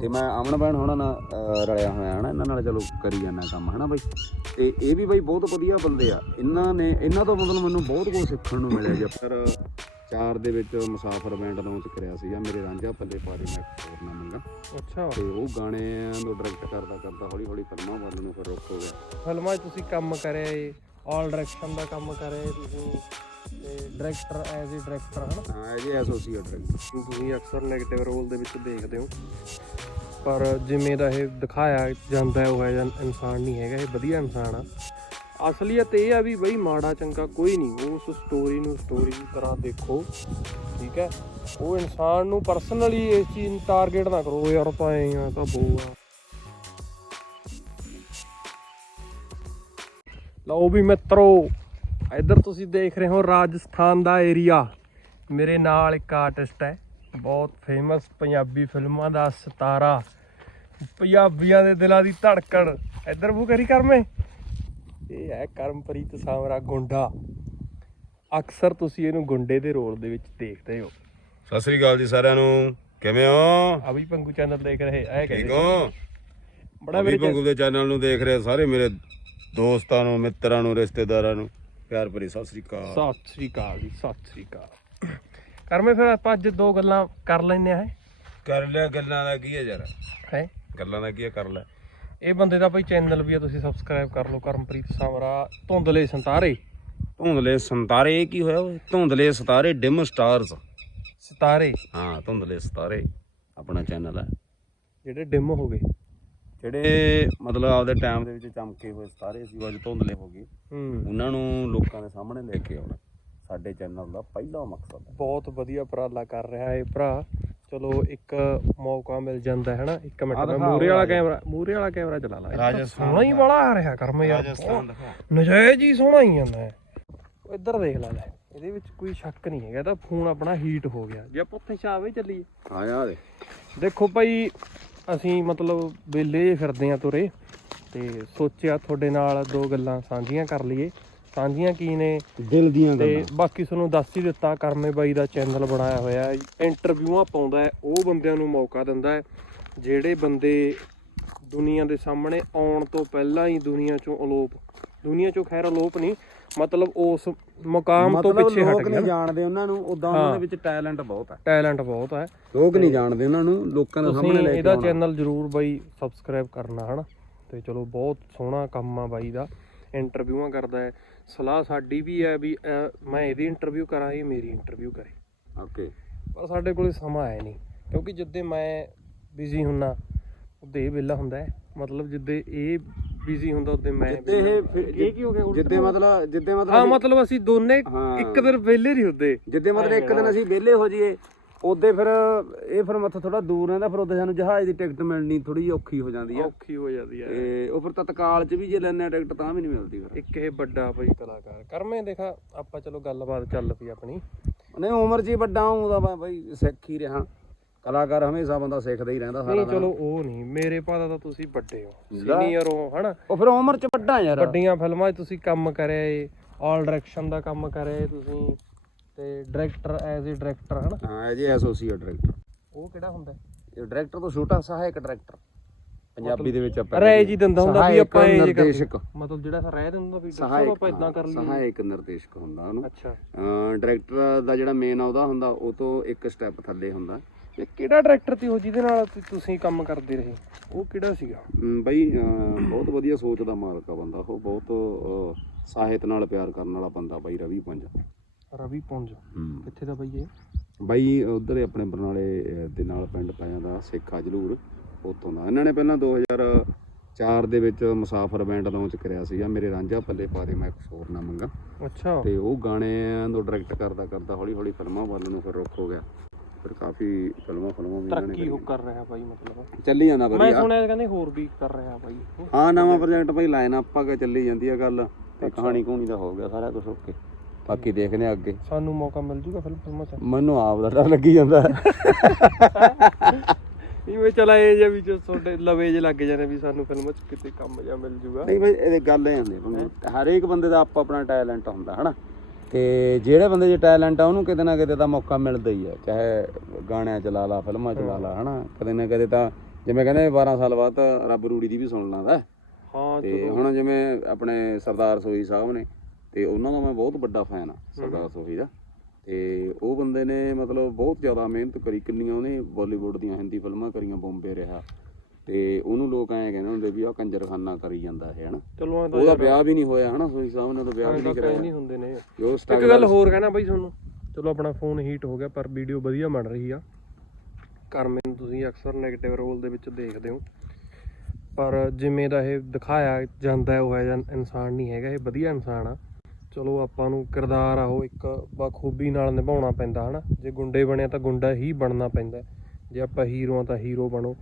ਤੇ ਮੈਂ ਅਮਨ ਬੈਣ ਹੋਣਾ ਨਾਲ ਰਲਿਆ ਹੋਇਆ ਹਨਾ ਇਹਨਾਂ ਨਾਲ ਚਲੋ ਕਰੀ ਜਾਂਦਾ ਕੰਮ ਹਨਾ ਬਾਈ? ਤੇ ਇਹ ਵੀ ਬਾਈ ਬਹੁਤ ਵਧੀਆ ਬੰਦੇ ਆ। ਇਹਨਾਂ ਨੇ ਇਹਨਾਂ ਤੋਂ ਮਤਲਬ ਮੈਨੂੰ ਬਹੁਤ ਕੁਝ ਸਿੱਖਣ ਨੂੰ ਮਿਲਿਆ ਜੀ। ਪਰ ਚਾਰ ਦੇ ਵਿੱਚ ਮੁਸਾਫਰ ਬੈਂਡ ਲਾਂਚ ਕਰਿਆ ਸੀਗਾ ਮੇਰੇ ਰਾਂਝਾ ਪੱਲੇ ਪਾਰੇ ਮੈਂ ਹੋਰ ਨਾ ਮੰਗਾ ਅੱਛਾ। ਤੇ ਉਹ ਗਾਣੇ ਨੂੰ ਡਾਇਰੈਕਟ ਕਰਦਾ ਕਰਦਾ ਹੌਲੀ ਹੌਲੀ ਫਿਲਮਾਂ ਵੱਲ ਨੂੰ ਫਿਰ ਰੁਕ ਹੋ ਗਿਆ। ਫਿਲਮਾਂ 'ਚ ਤੁਸੀਂ ਕੰਮ ਕਰਿਆ ਏ ਆਲ ਡਾਇਰੈਕਸ਼ਨ ਦਾ ਕੰਮ ਕਰਿਆ ਤੁਸੀਂ। ਤੇ ਡਾਇਰੈਕਟਰ ਐਜ਼ ਅ ਡਾਇਰੈਕਟਰ ਹਨਾ? ਹਾਂ ਜੀ ਐਸੋਸੀਏਟ ਡਾਇਰੈਕਟਰ ਤੁਸੀਂ ਅਕਸਰ 네ਗੇਟਿਵ ਰੋਲ ਦੇ ਵਿੱਚ ਦੇਖਦੇ ਹੋ। ਪਰ ਜਿਵੇਂ ਦਾ ਇਹ ਦਿਖਾਇਆ ਜਾਂਦਾ ਹੈ, ਉਹ ਹੈ ਇਨਸਾਨ ਨਹੀਂ ਹੈਗਾ, ਇਹ ਵਧੀਆ ਇਨਸਾਨ ਆ। ਅਸਲੀਅਤ ਇਹ ਆ ਵੀ ਬਈ ਮਾੜਾ ਚੰਗਾ ਕੋਈ ਨਹੀਂ, ਉਸ ਸਟੋਰੀ ਨੂੰ ਸਟੋਰੀ ਦੀ ਤਰ੍ਹਾਂ ਦੇਖੋ, ਠੀਕ ਹੈ? ਉਹ ਇਨਸਾਨ ਨੂੰ ਪਰਸਨਲੀ ਇਸ ਚੀਜ਼ ਨੂੰ ਟਾਰਗੇਟ ਨਾ ਕਰੋ ਯਾਰ ਤਾਂ ਐ ਆ ਤਾਂ ਬੋ ਆ। ਲਓ ਵੀ ਮਿੱਤਰੋ ਇੱਧਰ ਤੁਸੀਂ ਦੇਖ ਰਹੇ ਹੋ ਰਾਜਸਥਾਨ ਦਾ ਏਰੀਆ ਮੇਰੇ ਨਾਲ ਇੱਕ ਆਰਟਿਸਟ ਹੈ ਬਹੁਤ ਫੇਮਸ ਪੰਜਾਬੀ ਫਿਲਮਾਂ ਦਾ ਸਿਤਾਰਾ। ਪੰਜਾਬੀਆਂ ਦੇ ਦਿਲਾਂ ਦੀ ਧੜਕਣ। ਇੱਧਰ ਮੂੰਹ ਕਰੀ ਕਰਮੇ। ਇਹ ਹੈ ਕਰਮਪ੍ਰੀਤ ਸਾਵਰਾ ਗੁੰਡਾ। ਅਕਸਰ ਤੁਸੀਂ ਇਹਨੂੰ ਗੁੰਡੇ ਦੇ ਰੋਲ ਦੇ ਵਿੱਚ ਦੇਖਦੇ ਹੋ। ਸਤਿ ਸ੍ਰੀ ਅਕਾਲ ਜੀ ਸਾਰਿਆਂ ਨੂੰ। ਕਿਵੇਂ ਹੋ? ਅਭੀ ਪੰਗੂ ਚੈਨਲ ਦੇਖ ਰਹੇ ਐ ਠੀਕ ਕਹਿੰਦੇ ਹੋ? ਬੜਾ ਮੇਰੇ ਭੰਗੂ ਦੇ ਚੈਨਲ ਨੂੰ ਦੇਖ ਰਹੇ ਸਾਰੇ ਮੇਰੇ ਦੋਸਤਾਂ ਨੂੰ ਮਿੱਤਰਾਂ ਨੂੰ ਰਿਸ਼ਤੇਦਾਰਾਂ ਨੂੰ। ਪਿਆਰ ਭਰੀ ਸਤਿ ਸ੍ਰੀ ਅਕਾਲ। ਸਤਿ ਸ੍ਰੀ ਅਕਾਲ ਜੀ ਸਤਿ ਸ੍ਰੀ ਅਕਾਲ। ਕਰਮੇ ਫਿਰ ਆਪਾਂ ਅੱਜ ਦੋ ਗੱਲਾਂ ਕਰ ਲੈਨੇ ਆ ਕਰ ਲਿਆ ਗੱਲਾਂ ਦਾ ਕੀ ਹੈ ਯਾਰ? ਹੈ? ਗੱਲਾਂ ਦਾ ਕੀ ਹੈ ਕਰ ਲੈ। ਇਹ ਬੰਦੇ ਦਾ ਭਾਈ ਚੈਨਲ ਵੀ ਆ ਤੁਸੀਂ ਸਬਸਕ੍ਰਾਈਬ ਕਰ ਲਓ ਕਰਮਪ੍ਰੀਤ ਸਾਵਰਾ ਧੁੰਦਲੇ ਸੰਤਾਰੇ। ਧੁੰਦਲੇ ਸੰਤਾਰੇ ਕੀ ਹੋਇਆ ਓਏ? ਧੁੰਦਲੇ ਸਤਾਰੇ ਡਿਮ ਸਟਾਰਸ ਸਿਤਾਰੇ। ਹਾਂ ਧੁੰਦਲੇ ਸਤਾਰੇ ਆਪਣਾ ਚੈਨਲ ਹੈ। ਜਿਹੜੇ ਡਿਮ ਹੋ ਗਏ। ਜਿਹੜੇ ਮਤਲਬ ਆਪਦੇ ਟਾਈਮ ਦੇ ਵਿੱਚ ਚਮਕੇ ਹੋਏ ਸਤਾਰੇ ਸੀ ਉਹ ਅੱਜ ਧੁੰਦਲੇ ਹੋ ਗਏ। ਹੂੰ। ਉਹਨਾਂ ਨੂੰ ਲੋਕਾਂ ਦੇ ਸਾਹਮਣੇ ਲੈ ਕੇ ਆਉਣਾ। ਸਾਡੇ ਚੈਨਲ ਦਾ ਪਹਿਲਾ ਮਕਸਦ ਹੈ। ਬਹੁਤ ਵਧੀਆ ਉਪਰਾਲਾ ਕਰ ਰਿਹਾ ਇਹ ਭਰਾ। ਚਲੋ ਇੱਕ ਮੌਕਾ ਮਿਲ ਜਾਂਦਾ ਹੈ ਨਾ ਇੱਕ ਮਿੰਟ ਮੈਂ ਮੂਰੇ ਵਾਲਾ। ਕੈਮਰਾ ਮੂਰੇ ਵਾਲਾ ਕੈਮਰਾ ਚਲਾ ਲਾ। ਰਾਜਸਥਾਨ ਸੋਹਣਾ ਹੀ ਬੜਾ ਆ ਰਿਹਾ ਕਰਮ ਯਾਰ ਰਾਜਸਥਾਨ ਦਿਖਾ ਨਜਾਇਜ਼ ਹੀ ਸੋਹਣਾ ਹੀ ਜਾਂਦਾ ਹੈ ਉਹ ਇੱਧਰ ਦੇਖ ਲੈ ਲੈ। ਇਹਦੇ ਵਿੱਚ ਕੋਈ ਸ਼ੱਕ ਨਹੀਂ ਹੈਗਾ। ਇਹ ਤਾਂ ਫੋਨ ਆਪਣਾ ਹੀਟ ਹੋ ਗਿਆ। ਜੇ ਆਪਾਂ ਉੱਥੇ ਛਾਵੇ ਚੱਲੀਏ। ਆਇਆ ਦੇ। ਦੇਖੋ ਭਾਈ ਅਸੀਂ ਮਤਲਬ ਜਿਹੇ ਫਿਰਦੇ ਆ ਤੁਰੇ ਤੇ ਸੋਚਿਆ ਤੁਹਾਡੇ ਨਾਲ ਦੋ ਗੱਲਾਂ ਸਾਂਝੀਆਂ ਕਰ ਲਈਏ। ਸਾਂਝੀਆਂ ਕੀ ਨੇ? ਦਿਲ ਦੀਆਂ ਤੇ ਬਾਕੀ ਤੁਹਾਨੂੰ ਦੱਸ ਹੀ ਦਿੱਤਾ ਕਰਮੇ ਬਾਈ ਦਾ ਚੈਨਲ ਬਣਾਇਆ ਹੋਇਆ ਹੈ। ਇੰਟਰਵਿਊਆਂ ਪਾਉਂਦਾ ਹੈ ਉਹ ਬੰਦਿਆਂ ਨੂੰ ਮੌਕਾ ਦਿੰਦਾ ਹੈ ਜਿਹੜੇ ਬੰਦੇ ਦੁਨੀਆ ਦੇ ਸਾਹਮਣੇ ਆਉਣ ਤੋਂ ਪਹਿਲਾਂ ਹੀ ਦੁਨੀਆ ਚੋਂ ਅਲੋਪ ਦੁਨੀਆ ਚੋਂ ਖੈਰ ਅਲੋਪ ਨਹੀਂ ਮਤਲਬ ਉਸ ਮੁਕਾਮ ਤੋਂ ਮਤਲਬ ਪਿੱਛੇ ਹਟ ਲੋਕ ਨਹੀਂ ਜਾਣਦੇ ਉਹਨਾਂ ਨੂੰ ਉਦਾਂ ਉਹਨਾਂ ਦੇ ਵਿੱਚ ਟੈਲੈਂਟ ਬਹੁਤ ਹੈ। ਟੈਲੈਂਟ ਬਹੁਤ ਹੈ। ਲੋਕ ਨਹੀਂ ਜਾਣਦੇ ਉਹਨਾਂ ਨੂੰ ਲੋਕਾਂ ਦੇ ਸਾਹਮਣੇ ਲੈ ਕੇ ਇਹਦਾ ਆਉਣਾ। ਚੈਨਲ ਜਰੂਰ ਬਾਈ ਸਬਸਕ੍ਰਾਈਬ ਕਰਨਾ ਹਨਾ। ਤੇ ਚਲੋ ਬਹੁਤ ਸੋਹਣਾ ਕੰਮ ਆ ਬਾਈ ਦਾ। ਇੰਟਰਵਿਊਆਂ ਕਰਦਾ ਹੈ। ਸਲਾਹ ਸਾਡੀ ਵੀ ਹੈ ਵੀ ਅਹ, ਮੈਂ ਇਹਦੀ ਇੰਟਰਵਿਊ ਕਰਾਂ ਇਹ ਮੇਰੀ ਇੰਟਰਵਿਊ ਕਰੇ। ਓਕੇ ਪਰ ਸਾਡੇ ਕੋਲੇ ਸਮਾਂ ਹੈ ਨਹੀਂ। ਕਿਉਂਕਿ ਜਿੱਦੇ ਮੈਂ ਬਿਜ਼ੀ ਹੁੰਨਾ ਉਹਦੇ ਇਹ ਵਿਹਲਾ ਹੁੰਦਾ ਹੈ। ਮਤਲਬ ਜਿੱਦੇ ਇਹ ਬਿਜ਼ੀ ਹੁੰਦਾ ਉਹਦੇ ਮੈਂ ਜਿੱਦੇ ਇਹ ਫਿਰ। ਇਹ ਕੀ ਹੋ ਗਿਆ ਉਲਟ ਜਿੱਦੇ ਮਤਲਬ ਜਿੱਦੇ ਹਾਂ ਮਤਲਬ ਮਤਲਬ ਅਸੀਂ ਦੋਨੇ ਹਾਂ। ਇੱਕ ਦਿਨ ਵਿਹਲੇ ਨਹੀਂ ਹੁੰਦੇ। ਜਿੱਦੇ ਮਤਲਬ ਇੱਕ ਦਿਨ ਅਸੀਂ ਵਿਹਲੇ ਹੋ ਜਾਈਏ ਉਹਦੇ ਫਿਰ ਇਹ ਫਿਰ ਮੱਥਾ ਥੋੜਾ ਦੂਰ ਰਹਿੰਦਾ ਫਿਰ ਉਹਦੇ ਸਾਨੂੰ ਜਹਾਜ਼ ਦੀ ਟਿਕਟ ਮਿਲਣੀ ਥੋੜੀ ਜਿਹੀ ਔਖੀ ਹੋ ਜਾਂਦੀ ਹੈ ਔਖੀ ਹੋ ਜਾਂਦੀ ਹੈ ਤੇ ਉਹ ਫਿਰ ਤਤਕਾਲ 'ਚ ਵੀ ਜੇ ਲੈਣੇ ਟਿਕਟ ਤਾਂ ਵੀ ਨਹੀਂ ਮਿਲਦੀ ਫਿਰ। ਇੱਕ ਇਹ ਵੱਡਾ ਭਾਈ ਕਲਾਕਾਰ। ਕਰਮੇ ਦੇਖਾ ਆਪਾਂ ਚਲੋ ਗੱਲਬਾਤ ਚੱਲ ਪਈ ਆਪਣੀ। ਨਹੀਂ ਉਮਰ ਹੀ ਵੱਡਾ ਹੁੰਦਾ ਮੈਂ ਬਈ ਸਿੱਖ ਹੀ ਰਿਹਾ। ਕਲਾਕਾਰ ਹਮੇਸ਼ਾ ਬੰਦਾ ਸਿੱਖਦਾ ਹੀ ਰਹਿੰਦਾ ਸਾਰਾ ਨਹੀਂ ਦਿਨ। ਚਲੋ ਉਹ ਨਹੀਂ। ਮੇਰੇ ਭਾਦਾ ਤਾਂ ਤੁਸੀਂ ਵੱਡੇ ਹੋ। ਲੈ। ਸੀਨੀਅਰ ਹੋ ਹਨਾ? ਉਹ ਫਿਰ ਉਮਰ 'ਚ ਵੱਡਾ ਯਾਰ। ਵੱਡੀਆਂ ਫਿਲਮਾਂ 'ਚ ਤੁਸੀਂ ਕੰਮ ਕਰਿਆ ਏ ਆਲ ਡਾਇਰੈਕਸ਼ਨ ਦਾ ਕੰਮ ਕਰਿਆ ਏ ਤੁਸੀਂ ਤੇ ਡਾਇਰੈਕਟਰ ਐਜ਼ ਅ ਡਾਇਰੈਕਟਰ ਹਨਾ? ਹਾਂ ਜੀ ਐਸੋਸੀਏਟ ਡਾਇਰੈਕਟਰ ਉਹ ਕਿਹੜਾ ਹੁੰਦਾ? ਇਹ ਡਾਇਰੈਕਟਰ ਤੋਂ ਛੋਟਾ ਸਹਾਇਕ ਡਾਇਰੈਕਟਰ ਪੰਜਾਬੀ ਦੇ ਵਿੱਚ ਆਪਾਂ ਰਾਏ ਜੀ ਦਿੰਦਾ ਹੁੰਦਾ ਵੀ ਆਪਾਂ ਇਹ ਜੇ ਨਿਰਦੇਸ਼ਕ। ਮਤਲਬ ਜਿਹੜਾ ਰਹਿ ਦਿੰਦਾ ਵੀ ਦੱਸੋ ਸਹਾਇਕ ਆਪਾਂ ਇਦਾਂ ਕਰ ਲਈਏ। ਸਹਾਇਕ ਨਿਰਦੇਸ਼ਕ ਹੁੰਦਾ ਉਹਨੂੰ। ਅੱਛਾ। ਡਾਇਰੈਕਟਰ ਦਾ ਜਿਹੜਾ ਮੇਨ ਉਹਦਾ ਹੁੰਦਾ ਉਹ ਤੋਂ ਇੱਕ ਸਟੈਪ ਥੱਲੇ ਹੁੰਦਾ। ਇਹ ਕਿਹੜਾ ਡਾਇਰੈਕਟਰ ਤੇ ਉਹ ਜਿਹਦੇ ਨਾਲ ਤੁ- ਤੁਸੀਂ ਕੰਮ ਕਰਦੇ ਰਹੇ? ਉਹ ਕਿਹੜਾ ਸੀਗਾ? ਅਮ ਬਈ ਅਮ ਬਹੁਤ ਵਧੀਆ ਸੋਚ ਦਾ ਮਾਲਕ ਆ ਬੰਦਾ ਉਹ ਬਹੁਤ ਅਹ, ਸਾਹਿਤ ਨਾਲ ਪਿਆਰ ਕਰਨ ਵਾਲਾ ਬੰਦਾ ਬਾਈ ਰਵੀ ਪੁੰਜ। ਰਵੀ ਪੁੰਜ। ਕਿੱਥੇ ਦਾ ਬਈ ਇਹ? ਬਾਈ ਉਧਰ ਆਪਣੇ ਬਰਨਾਲੇ ਅਹ, ਦੇ ਨਾਲ ਪਿੰਡ ਪੈ ਜਾਂਦਾ ਸੇਖਾ ਜਲੂਰ ਉੱਥੋਂ ਦਾ। ਇਹਨਾਂ ਨੇ ਪਹਿਲਾਂ 2004 ਦੇ ਵਿੱਚ ਮੁਸਾਫਰ ਬੈਂਡ ਲਾਂਚ ਕਰਿਆ ਸੀਗਾ ਮੇਰੇ ਰਾਂਝਾ ਪੱਲੇ ਪਾਰੇ ਮੈਂ ਕੁਛ ਹੋਰ ਨਾ ਮੰਗਾ। ਅੱਛਾ। ਤੇ ਉਹ ਗਾਣਿਆਂ ਨੂੰ ਡਾਇਰੈਕਟ ਕਰਦਾ ਕਰਦਾ ਹੌਲੀ ਹੌਲੀ ਫਿਲਮਾਂ ਵੱਲ ਨੂੰ ਫਿਰ ਰੁੱਖ ਹੋ ਗਿਆ। ਫਿਰ ਕਾਫੀ ਫਿਲਮਾਂ ਫਿਲਮਾਂ ਵੀ ਇਹਨਾਂ ਨੇ ਤਰੱਕੀ ਉਹ। ਕਰ ਰਿਹਾ ਬਾਈ ਮਤਲਬ। ਚੱਲੀ ਜਾਂਦਾ ਮੈਂ ਵਧੀਆ ਸੁਣਿਆ ਕਹਿੰਦੇ ਹੋਰ ਵੀ ਕਰ ਰਿਹਾ ਬਾਈ। ਉਹ। ਹਾਂ ਨਵਾਂ ਪ੍ਰੋਜੈਕਟ ਭਾਈ ਲਾਈਨ ਅਪ ਅਗਾ ਚੱਲੀ ਜਾਂਦੀ ਆ ਗੱਲ ਤੇ ਕਹਾਣੀ ਕਹੂਣੀ ਦਾ ਹੋ ਗਿਆ ਸਾਰਾ ਕੁਝ ਓਕੇ ਬਾਕੀ ਦੇਖਦੇ ਆ ਅੱਗੇ। ਸਾਨੂੰ ਮੌਕਾ ਮਿਲ ਜੂਗਾ ਫਿਲਮ ਫਿਲਮਾਂ ਚ। ਮੈਨੂੰ ਆਪ ਦਾ ਡਰ ਲੱਗੀ ਜਾਂਦਾ। ਇਵੇਂ ਚਲਾ ਇਹ ਜੇ ਵੀ ਜੋ ਤੁਹਾਡੇ ਲਵੇ ਜੇ ਲੱਗ ਜਾਣੇ ਵੀ ਸਾਨੂੰ ਫਿਲਮ ਚ ਕਿਤੇ ਕੰਮ ਜਾਂ ਮਿਲ ਜੂਗਾ। ਨਹੀਂ ਭਾਈ ਇਹਦੇ ਗੱਲ ਇਹ ਹੁੰਦੀ ਆ, ਹਰੇਕ ਬੰਦੇ ਦਾ ਆਪੋ ਆਪਣਾ ਟੈਲੈਂਟ ਹੁੰਦਾ ਹਨਾ? ਤੇ ਜਿਹੜੇ ਬੰਦੇ 'ਚ ਟੈਲੈਂਟ ਆ ਉਹਨੂੰ ਕਿਤੇ ਨਾ ਕਿਤੇ ਤਾਂ ਮੌਕਾ ਮਿਲਦਾ ਹੀ ਆ ਚਾਹੇ ਗਾਣਿਆਂ ਚ ਲਾ ਲਾ ਫਿਲਮਾਂ ਚ ਲਾ ਲਾ ਹਨਾ? ਕਦੇ ਨਾ ਕਦੇ ਤਾਂ ਜਿਵੇਂ ਕਹਿੰਦੇ 12 ਸਾਲ ਬਾਅਦ ਰੱਬ ਰੂੜੀ ਦੀ ਵੀ ਸੁਣ ਲਾਂਦਾ। ਹਾਂ ਤੇ ਹੁਣ ਜਿਵੇਂ ਆਪਣੇ ਸਰਦਾਰ ਸੋਹੀ ਸਾਹਿਬ ਨੇ ਤੇ ਉਹਨਾਂ ਦਾ ਮੈਂ ਬਹੁਤ ਵੱਡਾ ਫੈਨ ਆ ਸਰਦਾਰ ਸੋਹੀ ਦਾ। ਤੇ ਉਹ ਬੰਦੇ ਨੇ ਮਤਲਬ ਬਹੁਤ ਜ਼ਿਆਦਾ ਮਿਹਨਤ ਕਰੀ ਕਿੰਨੀਆਂ ਉਹਨੇ ਬਾਲੀਵੁੱਡ ਦੀਆਂ ਹਿੰਦੀ ਫਿਲਮਾਂ ਕਰੀਆਂ ਬੰਬੇ ਰਿਹਾ। ਤੇ ਉਹਨੂੰ ਲੋਕ ਐਂ ਕਹਿੰਦੇ ਹੁੰਦੇ ਵੀ ਆ ਕੰਜਰਖਾਨਾ ਕਰੀ ਜਾਂਦਾ ਇਹ ਹਨਾ? ਚਲੋ ਐਂ ਤਾਂ ਉਹਦਾ ਵਿਆਹ ਵੀ ਨਹੀਂ ਹੋਇਆ ਹਨਾ? ਸੋਹੀ ਸਾਹਿਬ ਨੇ ਤਾਂ ਵਿਆਹ ਵੀ ਨਹੀਂ ਕਰਾਇਆ। ਨਹੀਂ ਹੁੰਦੇ ਨੇ। ਉਹ ਇੱਕ ਗੱਲ ਹੋਰ ਕਹਿਣਾ ਬਾਈ ਤੁਹਾਨੂੰ। ਚਲੋ ਆਪਣਾ ਫੋਨ ਹੀਟ ਹੋ ਗਿਆ ਪਰ ਵੀਡੀਓ ਵਧੀਆ ਬਣ ਰਹੀ ਆ। ਕਰਮੇ ਨੂੰ ਤੁਸੀਂ ਅਕਸਰ 네ਗੇਟਿਵ ਰੋਲ ਦੇ ਵਿੱਚ ਦੇਖਦੇ ਹੋ। ਪਰ ਜਿਵੇਂ ਦਾ ਇਹ ਦਿਖਾਇਆ ਜਾਂਦਾ ਹੈ ਉਹ ਹੈ ਇਨਸਾਨ ਨਹੀਂ ਹੈਗਾ ਇਹ ਵਧੀਆ ਇਨਸਾਨ ਆ। ਚਲੋ ਆਪਾਂ ਨੂੰ ਕਿਰਦਾਰ ਆ ਉਹ ਇੱਕ ਬਖੂਬੀ ਨਾਲ ਨਿਭਾਉਣਾ ਪੈਂਦਾ ਹਨਾ? ਜੇ ਗੁੰਡੇ ਬਣਿਆ ਤਾਂ ਗੁੰਡਾ ਹੀ ਬਣਨਾ ਪੈਂਦਾ। ਜੇ ਆਪਾਂ ਹੀਰੋ ਆ ਤਾਂ ਹੀਰੋ ਬਣੋ।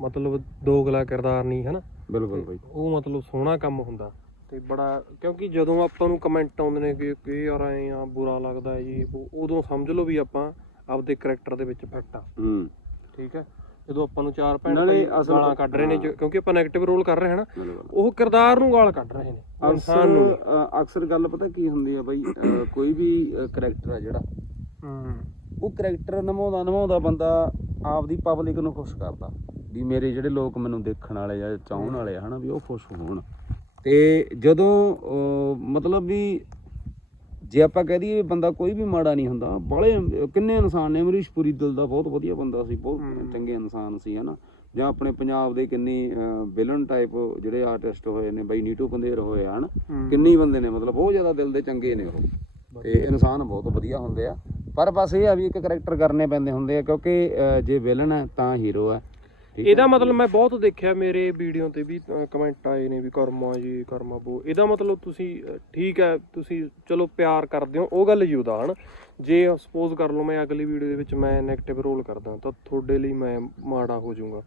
ਮਤਲਬ ਦੋਗਲਾ ਕਿਰਦਾਰ ਨਹੀਂ ਹਨਾ? ਬਿਲਕੁਲ ਬਾਈ। ਉਹ ਮਤਲਬ ਸੋਹਣਾ ਕੰਮ ਹੁੰਦਾ ਤੇ ਬੜਾ ਕਿਉਂਕਿ ਜਦੋਂ ਆਪਾਂ ਨੂੰ ਕਮੈਂਟ ਆਉਂਦੇ ਨੇ ਕਿ ਕਿ ਯਾਰ ਐ ਆ ਬੁਰਾ ਲੱਗਦਾ ਹੈ ਜੀ ਉਹ- ਉਦੋਂ ਸਮਝ ਲਓ ਵੀ ਆਪਾਂ ਆਪਦੇ ਕਰੈਕਟਰ ਦੇ ਵਿੱਚ ਫਿੱਟ ਆ। ਹੂੰ। ਠੀਕ ਹੈ? ਜਦੋਂ ਆਪਾਂ ਨੂੰ ਚਾਰ ਭੈਣ ਨਾਲੇ ਭਾਈ ਗਾਲਾਂ ਕੱਢ ਰਹੇ ਨੇ ਕਿਉਂਕਿ ਆਪਾਂ 네ਗੇਟਿਵ ਰੋਲ ਕਰ ਰਹੇ ਹਾਂ ਨਾ ਉਹ ਕਿਰਦਾਰ ਨੂੰ ਗਾਲ ਕੱਢ ਰਹੇ ਨੇ। ਇਨਸਾਨ ਨੂੰ ਅਕਸਰ ਗੱਲ ਪਤਾ ਕੀ ਹੁੰਦੀ ਆ ਬਾਈ ਕੋਈ ਵੀ ਕਰੈਕਟਰ ਆ ਜਿਹੜਾ ਹੂੰ। ਉਹ ਕਰੈਕਟਰ ਨਿਭਾਉਂਦਾ ਨਿਭਾਉਂਦਾ ਬੰਦਾ ਆਪਦੀ ਪਬਲਿਕ ਨੂੰ ਖੁਸ਼ ਕਰਦਾ। ਵੀ ਮੇਰੇ ਜਿਹੜੇ ਲੋਕ ਮੈਨੂੰ ਦੇਖਣ ਵਾਲੇ ਆ ਚਾਹਣ ਵਾਲੇ ਆ ਹਨਾ ਵੀ ਉਹ ਖੁਸ਼ ਹੋਣ ਤੇ ਜਦੋਂ ਮਤਲਬ ਵੀ ਜੇ ਆਪਾਂ ਕਹਿ ਦਈਏ ਬੰਦਾ ਕੋਈ ਵੀ ਮਾੜਾ ਨਹੀਂ ਹੁੰਦਾ ਬੜੇ ਕਿੰਨੇ ਇਨਸਾਨ ਨੇ ਅਮਰੀਸ਼ ਪੁਰੀ ਦਿਲ ਦਾ ਬਹੁਤ ਵਧੀਆ ਬੰਦਾ ਸੀ ਬਹੁਤ। ਚੰਗੇ ਇਨਸਾਨ ਸੀ ਹਨਾ ਜਾਂ ਆਪਣੇ ਪੰਜਾਬ ਦੇ ਕਿੰਨੀ ਵਿਲਨ ਟਾਈਪ ਜਿਹੜੇ ਆਰਟਿਸਟ ਹੋਏ ਨੇ ਬਈ ਨੀਟੂ ਪੰਦੇਰ ਹੋਏ ਹਨਾ। ਕਿੰਨੇ ਬੰਦੇ ਨੇ ਮਤਲਬ ਬਹੁਤ ਜ਼ਿਆਦਾ ਦਿਲ ਦੇ ਚੰਗੇ ਨੇ ਉਹ ਤੇ ਇਨਸਾਨ ਬਹੁਤ ਵਧੀਆ ਹੁੰਦੇ ਆ ਪਰ ਬਸ ਇਹ ਆ ਵੀ ਇੱਕ ਕਰੈਕਟਰ ਕਰਨੇ ਪੈਂਦੇ ਹੁੰਦੇ ਆ ਕਿਉਂਕਿ ਜੇ ਵਿਲਨ ਹੈ ਤਾਂ ਹੀਰੋ ਹੈ? ਇਹਦਾ ਮਤਲਬ ਮੈਂ ਬਹੁਤ ਦੇਖਿਆ ਮੇਰੇ ਵੀਡੀਓ ਤੇ ਵੀ ਕਮੈਂਟ ਆਏ ਨੇ ਵੀ ਕਰਮਾ ਜੀ ਕਰਮਾ ਬੋ। ਇਹਦਾ ਮਤਲਬ ਤੁਸੀਂ ਠੀਕ ਹੈ ਤੁਸੀਂ ਚਲੋ ਪਿਆਰ ਕਰਦੇ ਹੋ। ਉਹ ਗੱਲ ਯੂਦਾ ਹਨ ਜੇ ਸਪੋਜ਼ ਕਰ ਲਓ ਮੈਂ ਅਗਲੀ ਵੀਡੀਓ ਦੇ ਵਿੱਚ ਮੈਂ 네ਗੇਟਿਵ ਰੋਲ ਕਰਦਾ ਤਾਂ ਤੁਹਾਡੇ ਲਈ ਮੈਂ ਮਾੜਾ ਹੋ ਜਾਊਂਗਾ।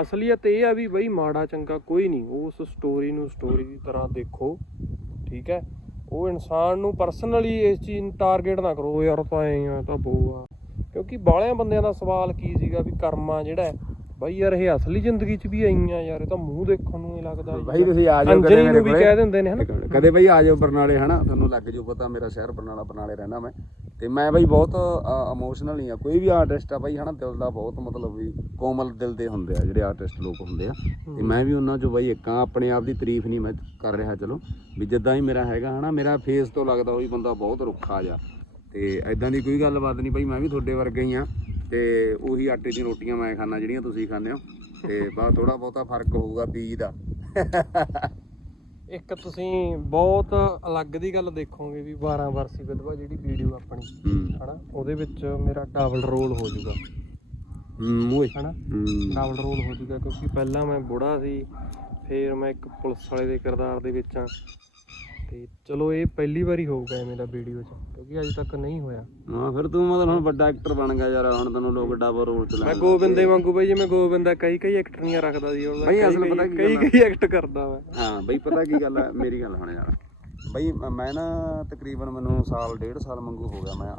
ਅਸਲੀਅਤ ਇਹ ਆ ਵੀ ਬਈ ਮਾੜਾ ਚੰਗਾ ਕੋਈ ਨਹੀਂ ਉਸ ਸਟੋਰੀ ਨੂੰ ਸਟੋਰੀ ਦੀ ਤਰ੍ਹਾਂ ਦੇਖੋ ਠੀਕ ਹੈ। ਉਹ ਇਨਸਾਨ ਨੂੰ ਪਰਸਨਲੀ ਇਸ ਚੀਜ਼ ਨੂੰ ਟਾਰਗੇਟ ਨਾ ਕਰੋ ਯਾਰ ਤਾਂ ਐ ਆ ਤਾਂ ਬੋ ਆ। ਕਿਉਂਕਿ ਬਾਹਲਿਆਂ ਬੰਦਿਆਂ ਦਾ ਸਵਾਲ ਕੀ ਸੀਗਾ ਵੀ ਕਰਮਾ ਜਿਹੜਾ ਬਾਈ ਯਾਰ ਇਹ ਅਸਲੀ ਜ਼ਿੰਦਗੀ 'ਚ ਵੀ ਆਈਆਂ ਯਾਰ ਇਹ ਤਾਂ ਮੂੰਹ ਦੇਖਣ ਨੂੰ ਹੀ ਲੱਗਦਾ ਜੀ। ਬਾਈ ਤੁਸੀਂ ਆ ਜਾਓ ਕਦੇ ਮੇਰੇ ਵੀ ਕੋਲੇ। ਕਹਿ ਦਿੰਦੇ ਨੇ ਹਨਾ? ਕਦੇ ਬਈ ਆ ਜਾਓ ਬਰਨਾਲੇ ਹਨਾ? ਤੁਹਾਨੂੰ ਲੱਗ ਜਾਊ ਪਤਾ ਮੇਰਾ ਸ਼ਹਿਰ ਬਰਨਾਲਾ ਬਰਨਾਲੇ ਰਹਿਣਾ ਮੈਂ। ਤੇ ਮੈਂ ਬਈ ਬਹੁਤ ਇਮੋਸ਼ਨਲ ਨਹੀਂ ਆ। ਕੋਈ ਵੀ ਆਰਟਿਸਟ ਆ ਬਈ ਹਨਾ ਦਿਲ ਦਾ ਬਹੁਤ ਮਤਲਬ ਵੀ ਕੋਮਲ ਦਿਲ ਦੇ ਹੁੰਦੇ ਆ ਜਿਹੜੇ ਆਰਟਿਸਟ ਲੋਕ ਹੁੰਦੇ ਆ। ਤੇ ਮੈਂ ਵੀ ਉਹਨਾਂ ਚੋਂ ਬਈ ਇੱਕ ਆਪਣੇ ਆਪ ਦੀ ਤਾਰੀਫ ਨਹੀਂ ਮੈਂ ਕਰ ਰਿਹਾ ਚਲੋ। ਵੀ ਜਿੱਦਾਂ ਹੀ ਮੇਰਾ ਹੈਗਾ ਹਨਾ ਮੇਰਾ ਫੇਸ ਤੋਂ ਲੱਗਦਾ ਹੋਈ ਬੰਦਾ ਬਹੁਤ ਰੁੱਖਾ ਜਾ ਤੇ ਐਦਾਂ ਦੀ ਕੋਈ ਗੱਲਬਾਤ ਨਹੀਂ ਬਈ ਮੈਂ ਵੀ ਤੁਹਾਡੇ ਵਰਗਾ ਹੀ ਆ। ਤੇ ਉਹੀ ਆਟੇ ਦੀਆਂ ਰੋਟੀਆਂ ਮੈਂ ਖਾਣਾ ਜਿਹੜੀਆਂ ਤੁਸੀਂ ਖਾਂਦੇ ਹੋ। ਤੇ ਬਸ ਥੋੜਾ ਬਹੁਤਾ ਫ਼ਰਕ ਹੋਊਗਾ ਬੀਜ ਦਾ। ਇੱਕ ਤੁਸੀਂ ਬਹੁਤ ਅਲੱਗ ਦੀ ਗੱਲ ਦੇਖੋਗੇ ਵੀ 12 ਵਰਸੀ ਵਿਧਵਾ ਜਿਹੜੀ ਵੀਡੀਓ ਆਪਣੀ ਹਨਾ? ਉਹਦੇ ਵਿੱਚ ਮੇਰਾ ਡਬਲ ਰੋਲ ਹੋ ਜਾਊਗਾ। ਹੂੰ ਓਏ। ਹਨਾ? ਡਬਲ ਰੋਲ ਹੋ ਜਾਊਗਾ ਕਿਉਂਕਿ ਪਹਿਲਾਂ ਮੈਂ ਬੁੜਾ ਸੀ ਫਿਰ ਮੈਂ ਇੱਕ ਪੁਲਿਸ ਵਾਲੇ ਦੇ ਕਿਰਦਾਰ ਦੇ ਵਿੱਚ ਆ ਤੇ ਚਲੋ ਇਹ ਪਹਿਲੀ ਵਾਰੀ ਹੋਊਗਾ ਐਵੇਂ ਦਾ ਵੀਡੀਓ 'ਚ ਕਿਉਂਕਿ ਅਜੇ ਤੱਕ ਨਹੀਂ ਹੋਇਆ। ਹਾਂ ਫਿਰ ਤੂੰ ਮਤਲਬ ਹੁਣ ਵੱਡਾ ਐਕਟਰ ਬਣ ਗਿਆ ਯਾਰ ਹੁਣ ਤੈਨੂੰ ਲੋਕ ਡਬਲ ਰੋਲ ਚ ਮੈਂ ਗੋਬਿੰਦੇ ਵਾਂਗੂ ਬਈ ਜਿਵੇਂ ਗੋਬਿੰਦਾ ਕਈ ਕਈ ਐਕਟਰੀਆਂ ਰੱਖਦਾ ਸੀ ਉਹ ਬਈ ਅਸਲ ਪਤਾ ਕੀ ਕਈ? ਕਈ ਐਕਟ ਕਰਦਾ ਵਾ ਹਾਂ ਬਈ ਪਤਾ ਕੀ ਗੱਲ ਹੈ ਮੇਰੀ ਗੱਲ ਸੁਣ ਯਾਰ। ਬਈ ਮ- ਨਾ ਤਕਰੀਬਨ ਮੈਨੂੰ ਸਾਲ ਡੇਢ ਸਾਲ ਮੰਗੂ ਹੋ ਗਿਆ ਮੈਂ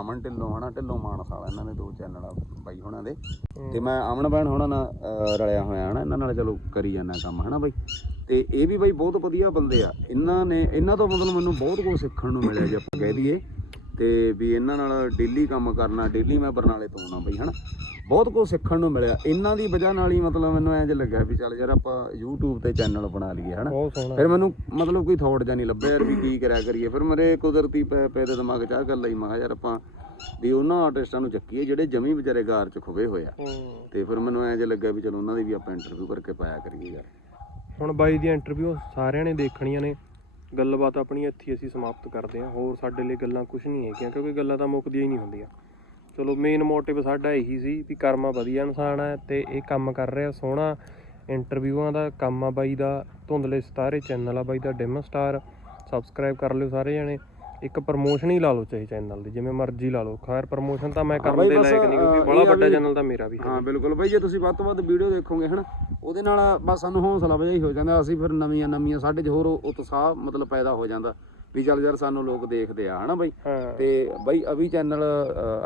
ਅਮਨ ਢਿੱਲੋਂ ਹਨਾ ਢਿੱਲੋਂ ਮਾਨਸ ਇਹਨਾਂ ਦੇ ਦੋ ਚੈਨਲ ਆ ਬਾਈ ਹੁਣਾਂ ਦੇ। ਤੇ ਮੈਂ ਅਮਨ ਬੈਣ ਹੁਣਾਂ ਨਾਲ ਰਲਿਆ ਹੋਇਆ ਹਨਾ ਇਹਨਾਂ ਨਾਲ ਚਲੋ ਕਰੀ ਜਾਂਦਾ ਕੰਮ ਹਨਾ ਬਈ। ਤੇ ਇਹ ਵੀ ਬਈ ਬਹੁਤ ਵਧੀਆ ਬੰਦੇ ਆ। ਇਹਨਾਂ ਨੇ ਇਹਨਾਂ ਤੋਂ ਮਤਲਬ ਮੈਨੂੰ ਬਹੁਤ ਕੁਝ ਸਿੱਖਣ ਨੂੰ ਮਿਲਿਆ ਜੇ ਆਪਾਂ ਕਹਿ ਦਈਏ। ਤੇ ਵੀ ਇਹਨਾਂ ਨਾਲ ਡੇਲੀ ਕੰਮ ਕਰਨਾ ਡੇਲੀ ਮੈਂ ਬਰਨਾਲੇ ਤੋਂ ਆਉਣਾ ਬਈ ਹਨਾ? ਬਹੁਤ ਕੁਝ ਸਿੱਖਣ ਨੂੰ ਮਿਲਿਆ। ਇਹਨਾਂ ਦੀ ਵਜ੍ਹਾ ਨਾਲ ਹੀ ਮਤਲਬ ਮੈਨੂੰ ਐਂ ਜੇ ਲੱਗਿਆ ਵੀ ਚੱਲ ਯਾਰ ਆਪਾਂ YouTube ਤੇ ਚੈਨਲ ਬਣਾ ਲਈਏ ਹਨਾ? ਫਿਰ ਮੈਨੂੰ ਮਤਲਬ ਕੋਈ ਥੋੜ ਜਾਂ ਨਹੀਂ ਲੱਭਿਆ ਯਾਰ ਵੀ ਕੀ ਕਰਿਆ ਕਰੀਏ। ਫਿਰ ਮੇਰੇ ਕੁਦਰਤੀ ਪੈ ਪੈ ਦੇ ਦਿਮਾਗ 'ਚ ਆ ਗੱਲ ਆਈ ਮੈਂ ਕਿਹਾ ਯਾਰ ਆਪਾਂ ਵੀ ਉਹਨਾਂ ਆਰਟਿਸਟਾਂ ਨੂੰ ਚੱਕੀਏ ਜਿਹੜੇ ਜਮੀ ਵਿਚਾਰੇ ਗਾਰ 'ਚ ਖੁਵੇ ਹੋਏ ਆ। ਤੇ ਫਿਰ ਮੈਨੂੰ ਐਂ ਜੇ ਲੱਗਾ ਵੀ ਚਲੋ ਉਹਨਾਂ ਦੀ ਵੀ ਆਪਾਂ ਇੰਟਰਵਿਊ ਕਰਕੇ ਪਾਇਆ ਕਰੀਏ ਯਾਰ। ਹੁਣ ਬਾਈ ਦੀ ਇੰਟਰਵਿਊ ਸਾਰਿਆਂ ਨੇ ਦੇਖਣੀਆਂ ਨੇ। ਗੱਲਬਾਤ ਆਪਣੀ ਇੱਥੇ ਅਸੀਂ ਸਮਾਪਤ ਕਰਦੇ ਹਾਂ। ਹੋਰ ਸਾਡੇ ਲਈ ਗੱਲਾਂ ਕੁਝ ਨਹੀਂ ਹੈਗੀਆਂ, ਕਿਉਂਕਿ ਗੱਲਾਂ ਤਾਂ ਮੁੱਕਦੀਆਂ ਹੀ ਨਹੀਂ ਹੁੰਦੀਆਂ। ਚਲੋ ਮੇਨ ਮੋਟਿਵ ਸਾਡਾ ਇਹੀ ਸੀ ਵੀ ਕਰਮਾ ਵਧੀਆ ਇਨਸਾਨ ਹੈ ਤੇ ਇਹ ਕੰਮ ਕਰ ਰਿਹਾ ਸੋਹਣਾ। ਇੰਟਰਵਿਊਆਂ ਦਾ, ਕੰਮ ਆ ਬਾਈ ਦਾ, ਧੁੰਦਲੇ ਸਿਤਾਰੇ ਚੈਨਲ ਆ ਬਾਈ ਦਾ, ਡਿਮ ਸਟਾਰ। ਸਬਸਕ੍ਰਾਈਬ ਕਰ ਲਿਓ ਸਾਰੇ ਜਣੇ। ਇੱਕ ਪ੍ਰਮੋਸ਼ਨ ਹੀ ਲਾ ਲਓ ਚਾਹੇ ਚੈਨਲ ਦੀ ਜਿਵੇਂ ਮਰਜ਼ੀ ਲਾ ਲਓ। ਖੈਰ ਪ੍ਰਮੋਸ਼ਨ ਤਾਂ ਮੈਂ ਕਰਨ ਦੇ ਲਾਇਕ ਨਹੀਂ ਕਿਉਂਕਿ ਬੜਾ ਵੱਡਾ ਚੈਨਲ ਤਾਂ ਮੇਰਾ ਵੀ ਹੈ। ਹਾਂ ਬਿਲਕੁਲ। ਬਾਈ ਜੇ ਤੁਸੀਂ ਵੱਧ ਤੋਂ ਵੱਧ ਵੀਡੀਓ ਦੇਖੋਗੇ ਹਨਾ ਉਹਦੇ ਨਾਲ ਬਸ ਸਾਨੂੰ ਹੌਸਲਾ ਵਜਾਈ ਹੋ ਜਾਂਦਾ ਅਸੀਂ ਫਿਰ ਨਵੀਆਂ ਨਵੀਆਂ ਸਾਡੇ 'ਚ ਹੋਰ ਉਤਸ਼ਾਹ ਮਤਲਬ ਪੈਦਾ ਹੋ ਜਾਂਦਾ ਵੀ ਚੱਲ ਯਾਰ ਸਾਨੂੰ ਲੋਕ ਦੇਖਦੇ ਆ ਹਨਾ ਬਾਈ? ਤੇ ਬਾਈ ਅਵੀ ਚੈਨਲ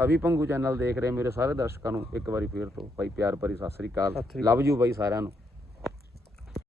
ਅਵੀ ਪੰਗੂ ਚੈਨਲ ਦੇਖ ਰਹੇ ਮੇਰੇ ਸਾਰੇ ਦਰਸ਼ਕਾਂ ਨੂੰ ਇੱਕ ਵਾਰੀ ਫੇਰ ਤੋਂ ਬਾਈ ਪਿਆਰ ਭਰੀ ਸਤਿ ਸ੍ਰੀ ਅਕਾਲ। ਲਵ ਯੂ ਬਾਈ ਸਾਰਿਆਂ ਨੂੰ।